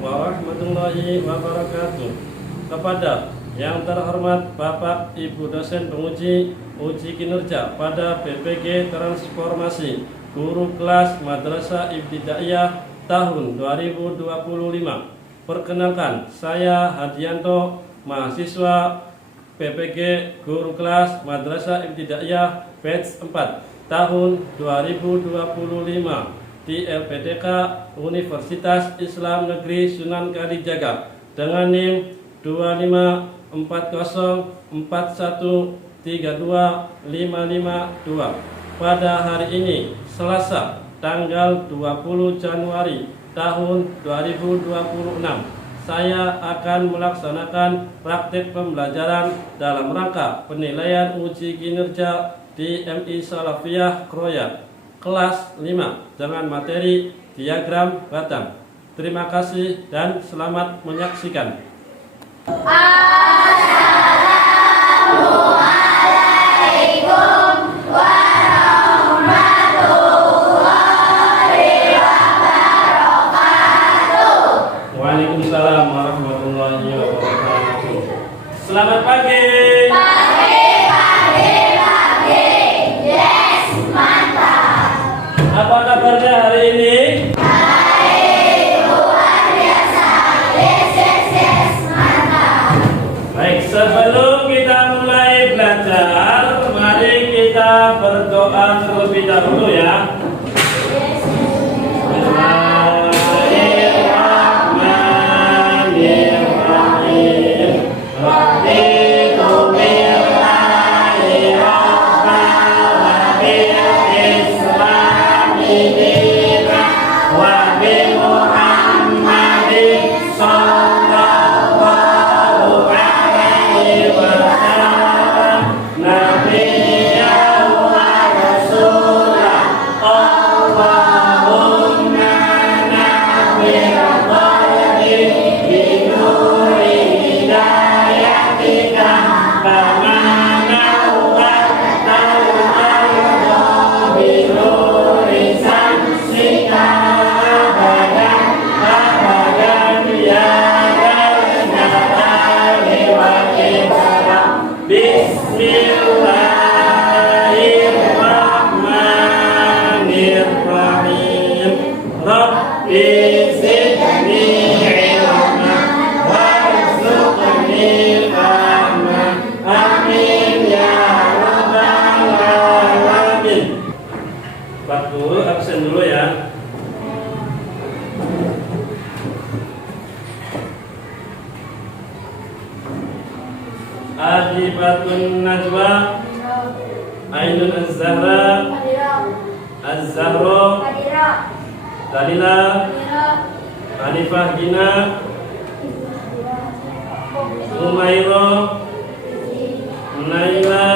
warahmatullahi wabarakatuh. Kepada yang terhormat Bapak Ibu dosen penguji uji kinerja pada PPG Transformasi Guru Kelas Madrasah Ibtidaiyah tahun 2025. Perkenalkan, saya Hadianto, mahasiswa PPG Guru Kelas Madrasah Ibtidaiyah batch 4 tahun 2025 di LPDK Universitas Islam Negeri Sunan Kalijaga dengan NIM 254041325552. Pada hari ini Selasa tanggal 20 Januari tahun 2026, saya akan melaksanakan praktik pembelajaran dalam rangka penilaian uji kinerja di MI Salafiyah Kroya kelas 5 dengan materi diagram batang. Terima kasih dan selamat menyaksikan. Assalamualaikum warahmatullahi wabarakatuh. Waalaikumsalam warahmatullahi wabarakatuh. Selamat pagi. Yes, mantap. Apa kabarnya hari ini? Baik, luar biasa. Yes, mantap. Baik, sebelum kita mulai belajar, mari kita berdoa terlebih dahulu ya. Bismillahirrahmanirrahim. Rabbi zidni ilma warzuqni fahma. Amin ya rabbal alamin. Pak Guru absen dulu ya. Adibatun Najwa, Ainun Az-Zahra, Az-Zahra, Dalila, Hanifah Gina, Umairo, Naila,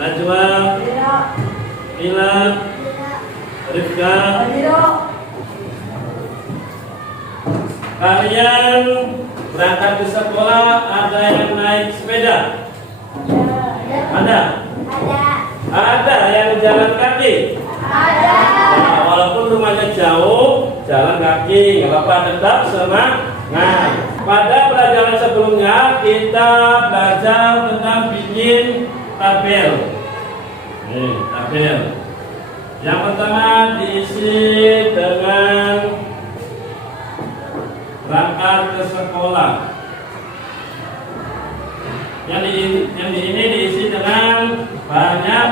Najwa, Lila, Rifka. Kalian berangkat ke sekolah, ada yang naik sepeda? Ada? Ada yang jalan kaki? Ada. Nah, walaupun rumahnya jauh, jalan kaki, nggak apa-apa, tetap semangat. Pada pelajaran sebelumnya kita belajar tentang bikin tabel. Nih, tabel. Yang pertama diisi dengan berangkat ke sekolah. Yang di ini diisi dengan banyak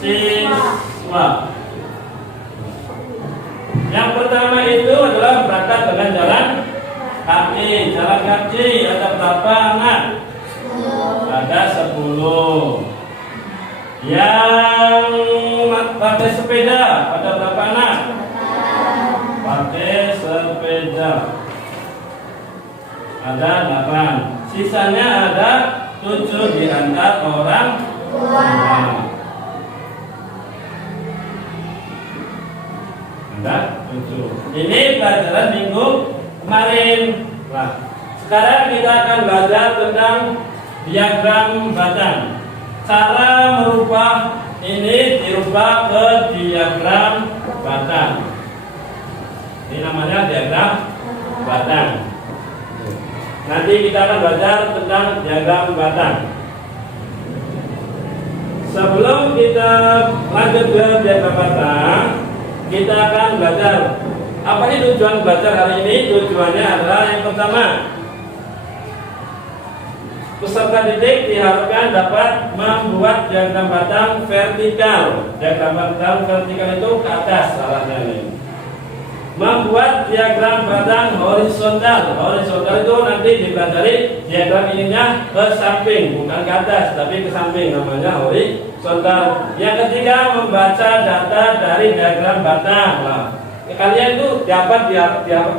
siswa. Yang pertama itu adalah berangkat dengan jalan kaki. Jalan kaki ada berapa anak? Ada 10. Yang pakai sepeda ada berapa anak? Pakai sepeda ada 8. Sisanya ada 7 di antara orang tua. Ada 7. Ini pelajaran minggu kemarin. Nah, sekarang kita akan belajar tentang diagram batang. Cara merubah ini dirubah ke diagram batang. Ini namanya diagram batang. Nanti kita akan belajar tentang diagram batang. Sebelum kita lanjut ke diagram batang, kita akan belajar apa sih tujuan belajar hari ini. Tujuannya adalah yang pertama, peserta didik diharapkan dapat membuat diagram batang vertikal. Diagram batang vertikal itu ke atas arahnya ini. Membuat diagram batang horizontal. Horizontal itu nanti dipelajari diagram ininya ke samping, bukan ke atas, tapi ke samping, namanya horizontal. Yang ketiga, membaca data dari diagram batang. Nah, kalian itu dapat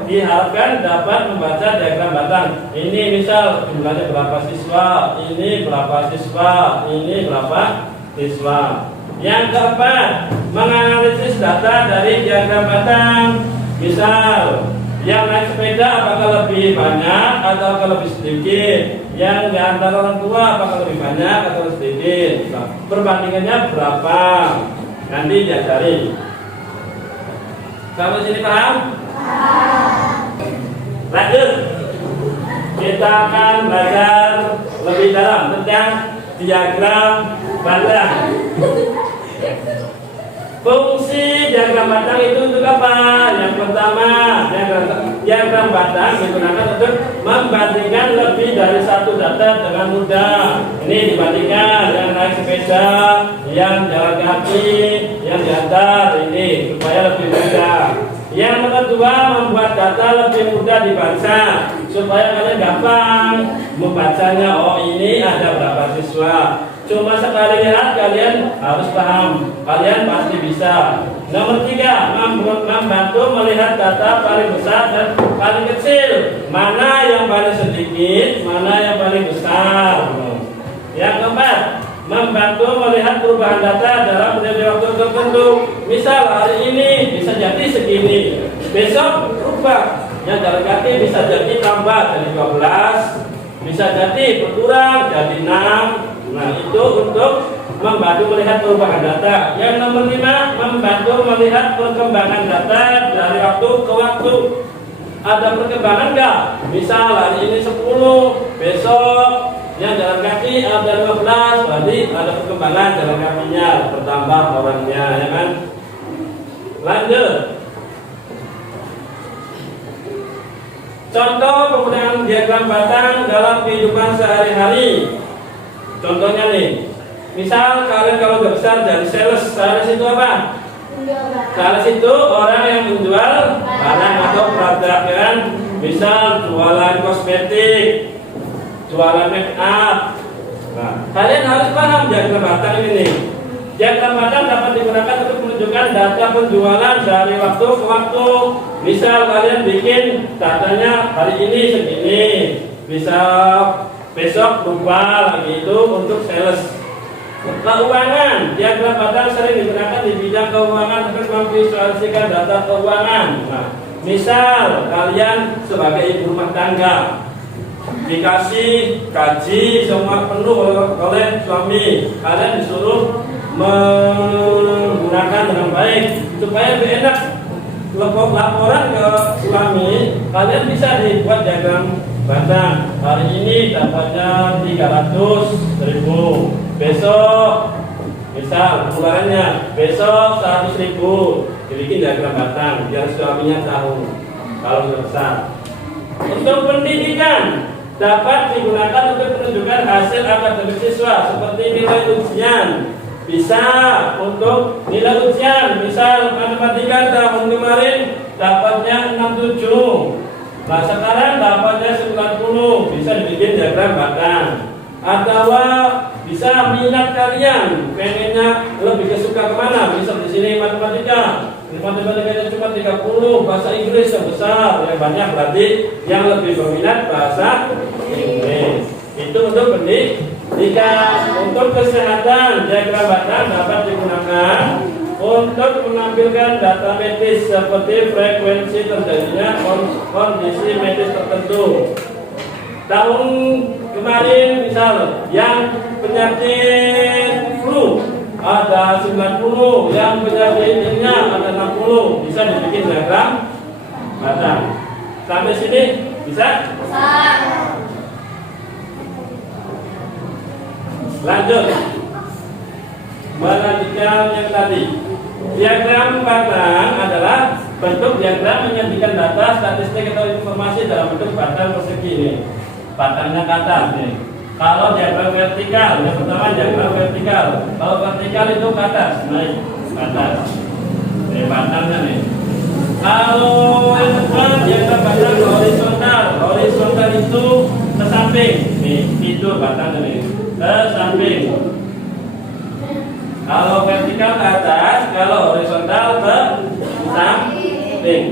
diharapkan dapat membaca diagram batang. Ini misal jumlahnya berapa siswa, ini berapa siswa, ini berapa siswa. Yang keempat, menganalisis data dari diagram batang. Misal, yang naik sepeda apakah lebih banyak atau lebih sedikit? Yang di antara orang tua apakah lebih banyak atau sedikit? Nah, perbandingannya berapa? Nanti diajari. Sampai sini paham? Lanjut. Kita akan belajar lebih dalam tentang diagram batang. Fungsi diagram batang itu untuk apa? Yang pertama, diagram batang digunakan untuk membandingkan lebih dari satu data dengan mudah. Ini dibandingkan yang naik sepeda, yang jalan kaki, yang diantar, ini supaya lebih mudah. Yang kedua, membuat data lebih mudah dibaca supaya kalian gampang membacanya. Oh, ini ada berapa siswa. Cuma sekali lihat kalian harus paham, kalian pasti bisa. Nomor 3, membantu melihat data paling besar dan paling kecil. Mana yang paling sedikit, mana yang paling besar. Yang keempat, membantu melihat perubahan data dalam periode waktu tertentu. Misal hari ini bisa jadi segini, besok berubah. Yang jalan kaki bisa jadi tambah jadi 12, bisa jadi berkurang jadi 6. Nah, itu untuk membantu melihat perubahan data. Yang nomor 5, membantu melihat perkembangan data dari waktu ke waktu. Ada perkembangan enggak? Misal hari ini 10, besok yang jalan kaki ada 15, berarti ada perkembangan jalan kakinya, bertambah orangnya, ya kan? Lanjut. Contoh penggunaan diagram batang dalam kehidupan sehari-hari. Contohnya nih, misal kalian kalau nggak besar jadi sales. Sales itu apa? Sales itu orang yang menjual barang atau produk, kan? Misal jualan kosmetik, jualan make up. Nah, kalian harus paham diagram batang ini. Diagram batang dapat digunakan untuk menunjukkan data penjualan dari waktu ke waktu. Misal kalian bikin datanya hari ini segini, bisa besok berubah lagi, itu untuk sales. Keuangan, diagram batang sering digunakan di bidang keuangan untuk memvisualisasikan data keuangan. Nah, misal kalian sebagai ibu rumah tangga dikasih gaji semua penuh oleh suami, kalian disuruh menggunakan dengan baik supaya lebih enak laporan ke suami. Kalian bisa dibuat diagram batang. Hari ini dapatnya 300.000, besok misal pengeluarannya besok 100.000, dibikin diagram batang biar suaminya tahu kalau sudah besar. Untuk pendidikan, dapat digunakan untuk menunjukkan hasil akademik siswa seperti nilai ujian. Bisa untuk nilai ujian, misal matematika tahun kemarin dapatnya 67, nah sekarang dapatnya 90, bisa dibikin diagram batang. Atau bisa minat kalian, pengennya lebih kesuka kemana? Misal di sini matematika, matematikanya cuma 30, bahasa Inggris yang besar, yang banyak, berarti yang lebih berminat bahasa Inggris. Itu untuk pendidikan. Untuk kesehatan, diagram batang dapat digunakan untuk menampilkan data medis seperti frekuensi terjadinya kondisi medis tertentu. Tahun kemarin misal yang penyakit flu ada 90, yang penyakit ini ada 60, bisa dibikin diagram batang. Sampai sini bisa? Lanjut. Melanjutkan yang tadi. Diagram batang adalah bentuk diagram menyajikan data statistik atau informasi dalam bentuk batang persegi ini. Batangnya ke atas nih. Kalau diagram vertikal, yang pertama diagram vertikal. Kalau vertikal itu ke atas, naik ke atas. Ini batangnya nih. Kalau yang kedua diagram batang horizontal. Horizontal itu ke samping. Nih, itu batangnya nih. Ke samping. Kalau vertikal ke atas, kalau horizontal ke samping.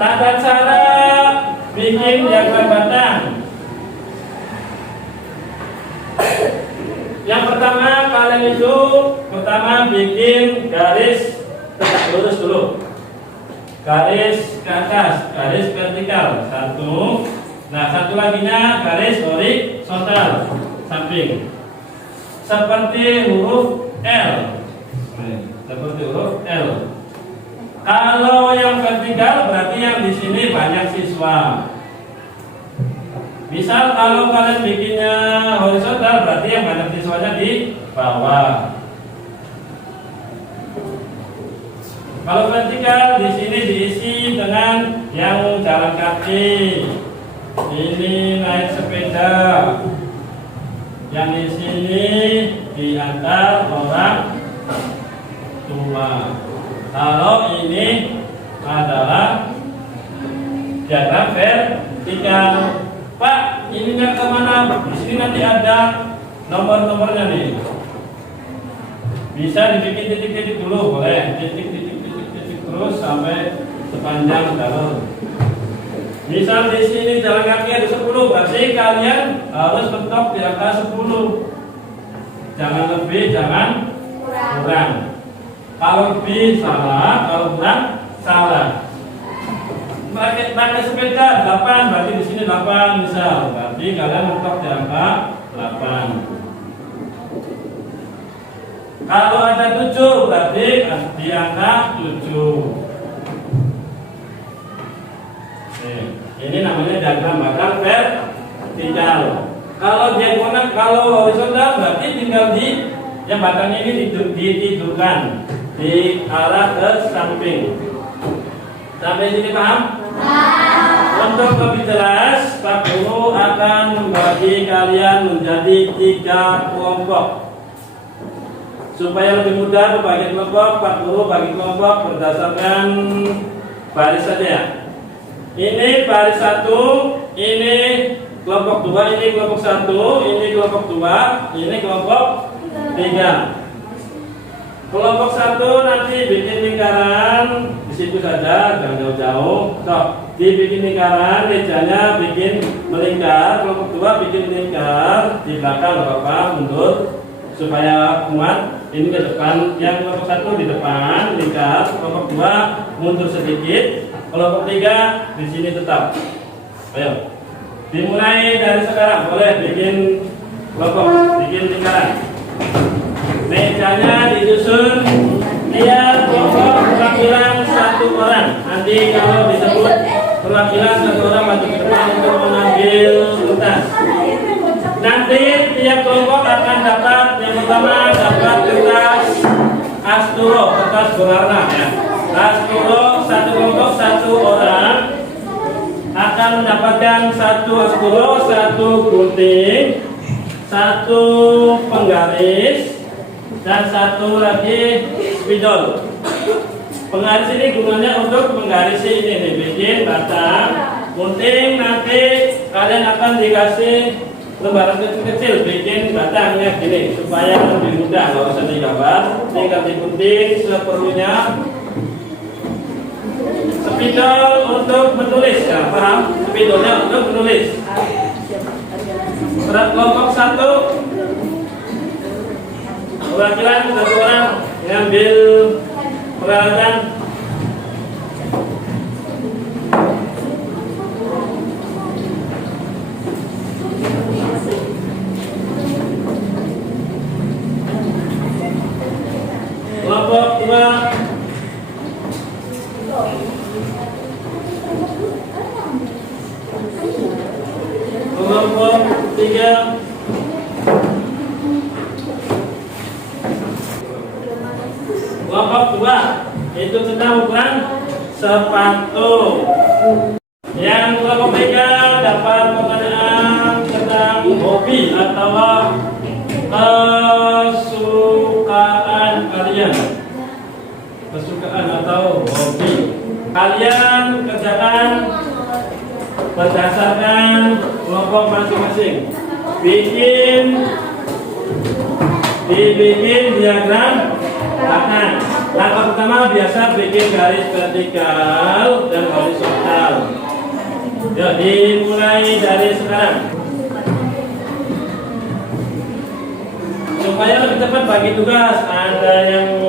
Tata cara bikin diagram batang. Yang pertama kalian itu bikin garis tegak lurus dulu. Garis ke atas, garis vertikal. Satu. Nah, satu laginya garis horizontal samping. Seperti huruf L. Seperti huruf L. Kalau yang vertikal berarti yang di sini banyak siswa. Misal kalau kalian bikinnya horizontal berarti yang banyak siswanya di bawah. Kalau vertikal di sini diisi dengan yang jalan kaki. Ini naik sepeda. Yang di sini diantar orang tua. Kalau ini adalah diagram vertikal. Pak, ininya kemana? Di sini nanti ada nomor-nomornya nih. Bisa dibikin titik-titik dulu, boleh. Titik terus sampai sepanjang jalur. Misal di sini jalan kaki ada 10, berarti kalian harus mentok di angka 10. Jangan lebih, jangan kurang. Kalau lebih salah, kalau kurang salah. Pakai sepeda 8, berarti di sini 8 misal. Berarti kalian mentok di angka 8. Kalau ada 7 berarti di angka 7. Ini namanya diagram batang vertikal. Kalau diagonal, kalau horizontal berarti tinggal di yang batangnya ini ditidurkan di arah ke samping. Sampai sini paham? Untuk lebih jelas, Pak Guru akan membagi kalian menjadi 3 kelompok. Supaya lebih mudah membagi kelompok, Pak Guru bagi kelompok berdasarkan baris saja ya. Ini baris 1, ini kelompok 2, ini kelompok 1, ini kelompok 2, ini kelompok 3. Kelompok 1 nanti bikin lingkaran di situ saja, jangan jauh-jauh. Dibikin lingkaran, mejanya bikin melingkar. Kelompok 2 bikin lingkar di belakang, nggak apa-apa, mundur supaya kuat. Ini ke depan, yang kelompok 1 di depan lingkar, kelompok 2 mundur sedikit, kelompok 3 di sini tetap. Ayo, dimulai dari sekarang, boleh bikin kelompok, bikin lingkaran. Mejanya disusun tiap kelompok perwakilan 1 orang. Nanti kalau disebut perwakilan 1 orang maju ke depan untuk mengambil kertas. Nanti tiap kelompok akan dapat, yang pertama dapat kertas asturo, kertas berwarna ya. Asturo 1 kelompok 1 orang akan mendapatkan 1 asturo, 1 gunting, 1 penggaris, dan 1 lagi spidol. Penggaris ini gunanya untuk menggarisi ini nih, bikin batang. Gunting nanti kalian akan dikasih lembaran kecil-kecil, bikin batangnya gini supaya lebih mudah, nggak usah digambar, tinggal digunting seperlunya. Spidol untuk menulis, ya paham? Spidolnya untuk menulis. Kelompok 1 perwakilan 1 orang ngambil peralatan. Kelompok 2 ukuran sepatu. Yang kelompok tiga dapat pertanyaan tentang hobi atau kesukaan kalian. Kesukaan atau hobi kalian kerjakan berdasarkan kelompok masing-masing. Dibikin diagram tangan. Langkah pertama biasa bikin garis vertikal dan horizontal. Yuk, dimulai dari sekarang. Supaya lebih cepat bagi tugas, ada yang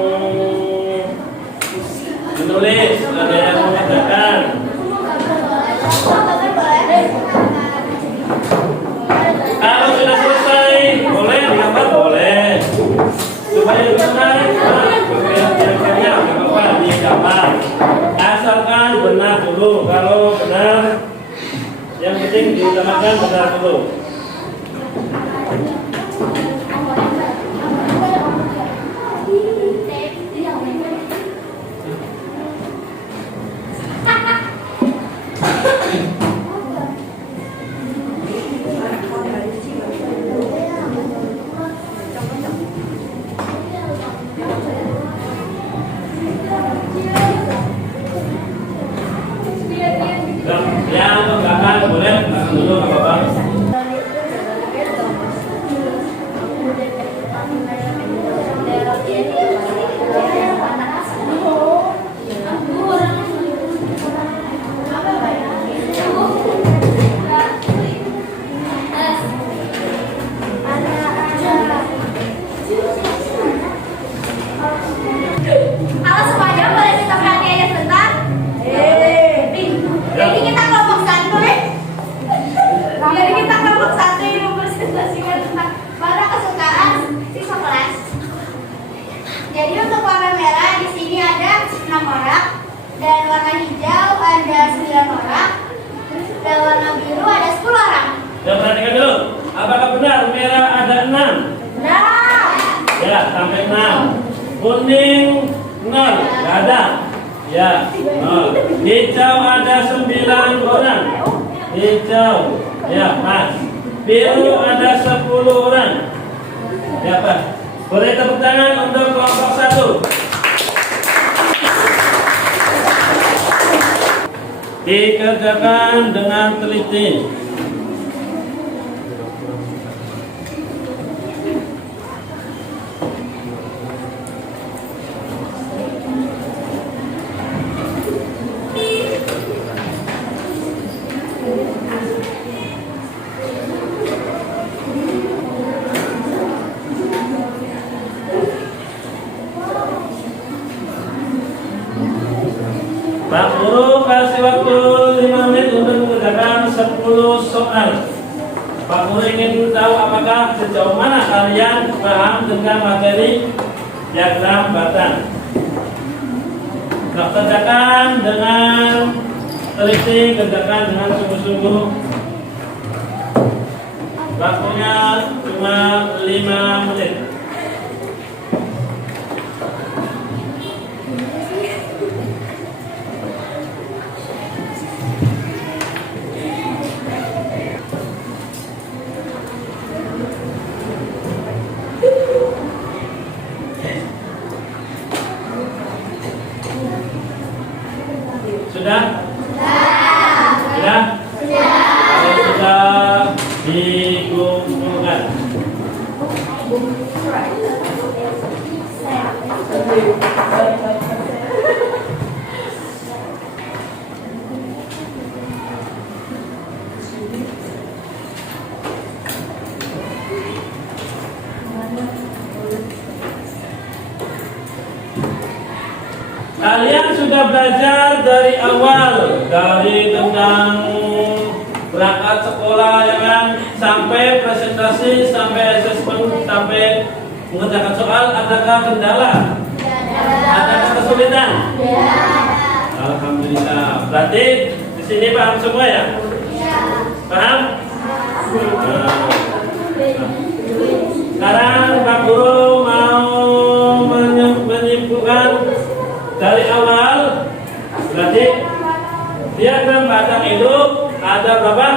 menulis, ada yang mengerjakan. Kalau sudah selesai, boleh digambar, boleh. Supaya lebih menarik, yang apa digambar. Asalkan benar dulu. Kalau benar, yang penting diutamakan benar dulu. Yang ke belakang boleh, belakang dulu nggak apa-apa. Halo semuanya, boleh minta perhatiannya sebentar? Jadi kita kelompok santuy. Mempresentasikan tentang warna kesukaan siswa kelas. Jadi untuk warna merah di sini ada 6 orang, dan warna hijau ada 9 orang, dan warna biru ada 10 orang. Ya, perhatikan dulu. Apakah benar merah ada 6? Nah, Ya, sampai 6. Kuning 0, nggak ada. Ya, 0. Hijau ada 9 orang. Hijau, ya pas. Biru ada 10 orang. Ya pas. Boleh tepuk tangan untuk kelompok 1. Dikerjakan dengan teliti. Pak Guru kasih waktu 5 menit untuk mengerjakan 10 soal. Pak Guru ingin tahu apakah sejauh mana kalian paham dengan materi diagram batang. Kerjakan dengan teliti, kerjakan dengan sungguh-sungguh. Waktunya cuma 5 menit. Sudah? Sudah? Kalau sudah dikumpulkan. Kalian sudah belajar dari awal, dari tentang berangkat sekolah ya kan, sampai presentasi, sampai asesmen, sampai mengerjakan soal. Adakah kendala? Adakah kesulitan? Alhamdulillah. Berarti di sini paham semua ya? Paham? Sekarang Pak Guru mau menyimpulkan dari awal Diagram batang itu ada berapa?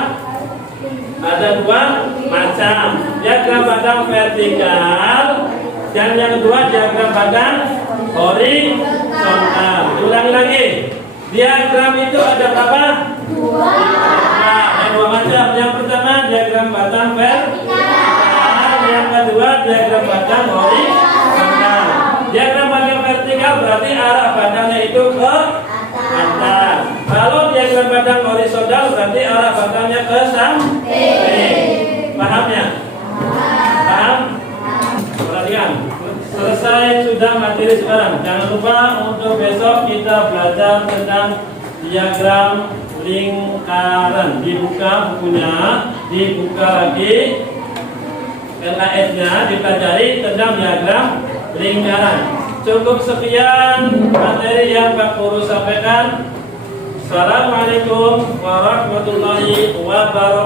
Ada dua macam. Diagram batang vertikal dan yang kedua diagram batang horizontal. Ulangi lagi. Diagram itu ada berapa? Dua. Ada dua macam. Yang pertama diagram batang vertikal, yang kedua diagram batang horizontal. Diagram batang vertikal berarti arah batangnya itu ke atas. Kalau diagram batang horizontal berarti arah batangnya ke samping. Paham ya? Paham? Perhatikan. Selesai sudah materi sekarang. Jangan lupa untuk besok kita belajar tentang diagram lingkaran. Dibuka bukunya, dibuka lagi LAS-nya, dipelajari tentang diagram lingkaran. Cukup sekian materi yang Pak Guru sampaikan. Assalamualaikum warahmatullahi wabarakatuh.